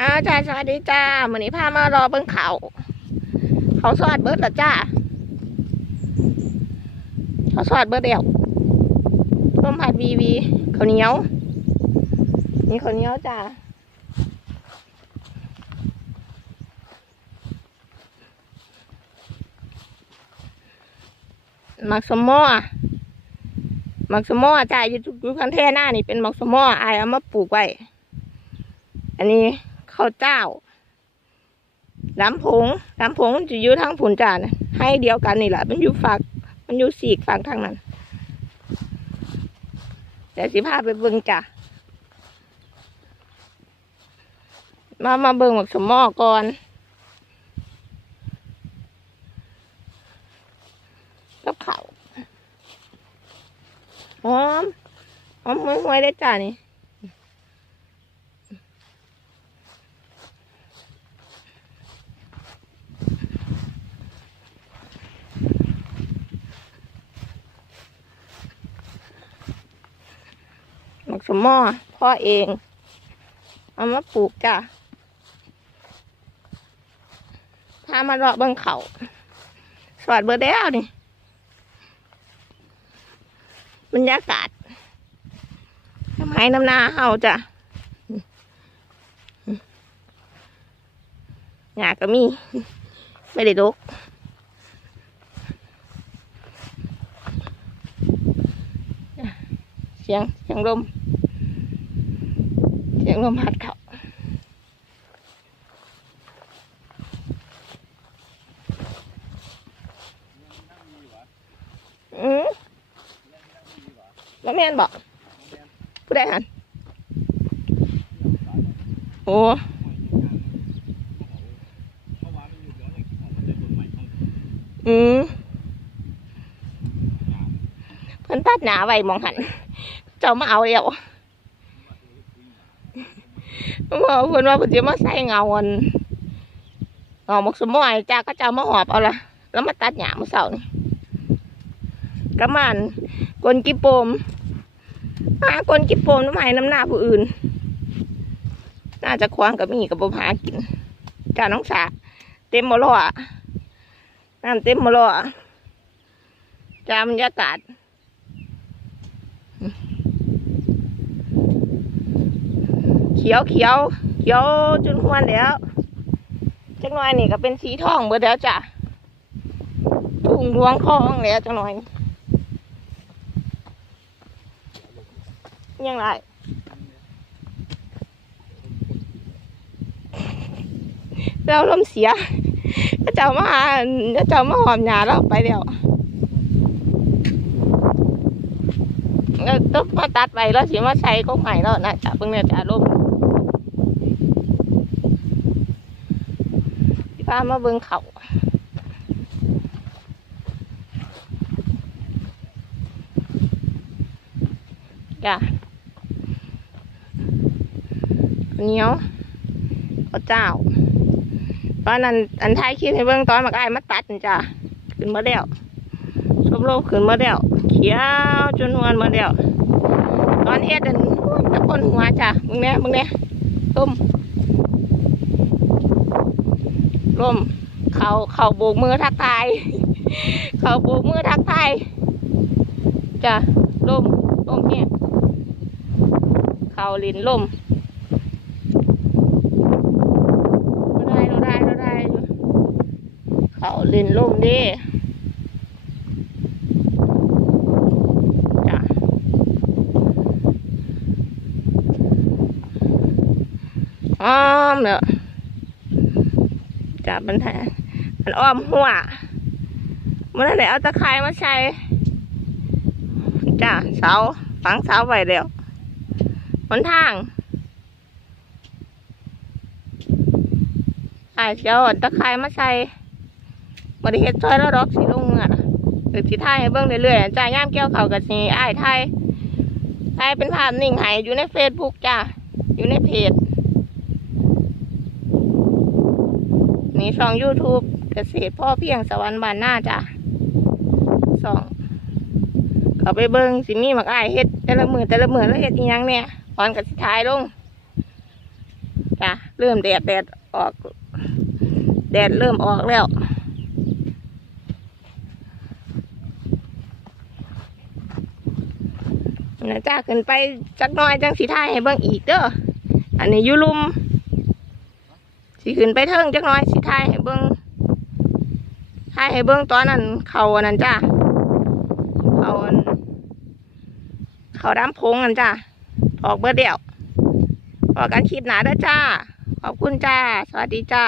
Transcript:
อ้าวจ้าสวัสดีจ้าวันนี้พามารอเบิ้งเขา เขาสอดเบิร์ดเหรอจ้า เขาสอดเบิร์ดเดียวต้มผัดวีวีข้าวเหนียว นี่ข้าวเหนียวจ้าหมักสมอหมักสมอจ้าอยู่อยู่คันแท่หน้านี่เป็นหมักสมออายเอามาปลูกไว้ อันนี้ ข้าวเจ้าลำผงลำผงมันจะอยู่ทางผุนจ่านให้เดียวกันนี่แหละมันอยู่ฝากมันอยู่สีกฝั่งทางนั้นเดี๋ยวสิพาไปเบิ่งจ้ะมามาเบิ่งหมักสมอก่อนกับเขาหอมหอมห่วยๆได้จ้ะนี่ สมอพ่อเอง เอามาปลูกจ้ะพามาเลาะเบังเขาสวัสดเบอร์เดียวนี่บรรยากาศทำให้น้ำนาเฮาจ้ะหยาก็มี ไม่ได้ดกเสียงเสียงลม สียงลมพัดเขาอืมแล้วแม่นบอกผู้ใดหันโอ้อืมเพิ่นตัดหนาไว้มองหัน เจ้ามาเอาเดีย วบอเพิ่นว่าเพิ่นจะมาใส่เงาอันเงาหมกสมอยจ้าก็จ้ามาหอบเอาละแล้วมาตัดหญ้ามเสานี่กระมันกลกิโปมหากลกิโปมน้ำไม้น้ำหน้าผู้อื่น น่าจะควางกับมีกับบุหากินจ้าน้องสาเต็มมดแล้วอะน้ำเต็มมดแล้วอะจ้าบรรยากาศ เขียวเขียวเขียวจนควรแล้วจังหน่อยนี่ก็เป็นสีทองเบิดแล้วจ้ะทุ่งรวงทองแล้วจังหน่อยยังไรเราลมเสียก็เจ้ามาก็เจ้ามาหอมหยาแล้วไปแล้วแล้วต้องมาตัดไปแล้วสิมาใส่ก็ใหม่แล้วนะจ้ะเพิ่งเนี่ยจ้ะลม พามาเบิ่งเขาจ้ะข้าเหนียวข้าเจ้าตอนนั้นอันท้ายคลิปให้เบิ่งตอนมักอ้มาตัดจ้ะขึ้นมาแล้วชมโลกขึ้นมาแล้วเขียวจนหวนมาแล้วตอนเฮ็ดอันตะก้นหัวจ้ะมึงเนี้ยมึงเนี้ยต้ม ร่ม เขาเขาโบกมือทักทาย เขาโบกมือทักทายจ้ะร่มร่มเนี่ยเขาลินร่มเราได้เราได้เราได้เขาลินร่มดิอ้อมเนอะ จับมันแทนมันอ้อมหัวมันนั่นแหละเอาตะไคร้มาใช้จ้าเสาฝังเสาไว้เดี๋ยวหนทางไอ้เจ้าตะไคร้มาใช้บริเฮ็ดซอยแล้วดอกสีลงเงือหรือสีไทยให้เบิ่งเรื่อยๆจ้าย่ามเกี่ยวเขากับสีไอ้ไทยไทยเป็นภาพนิ่งหายอยู่ในเฟซบุ๊กจ้าอยู่ในเพจ นี่ช่อง YouTube เกษตรพ่อเพียงสวรรค์บ้านหน้าจ้ะสองเขาไปเบิงสิมีหมักอ้ายเฮ็ดแต่ละมือแต่ละมือแล้วเฮ็ดยังเนี่ยตอนกับสิท้ายลงจ้ะเริ่มแดดแดดออก แดดเริ่มออกแล้วนะจ้าขึ้นไปจักหน้อยจังสีท้ายให้เบิ่งอีกเด้ออันนี้ยุลุม สิขึ้นไปเทิงจักน้อยสีท้ายให้เบิ้งท้ายให้เบิ้งตอนนั้นเขาอันนั้นจ้าเขาเขาดำพงอันจ้าออกเบอร์เดี่ยวพอกันคลิปหนาเด้อจ้า ขอบคุณจ้า สวัสดีจ้า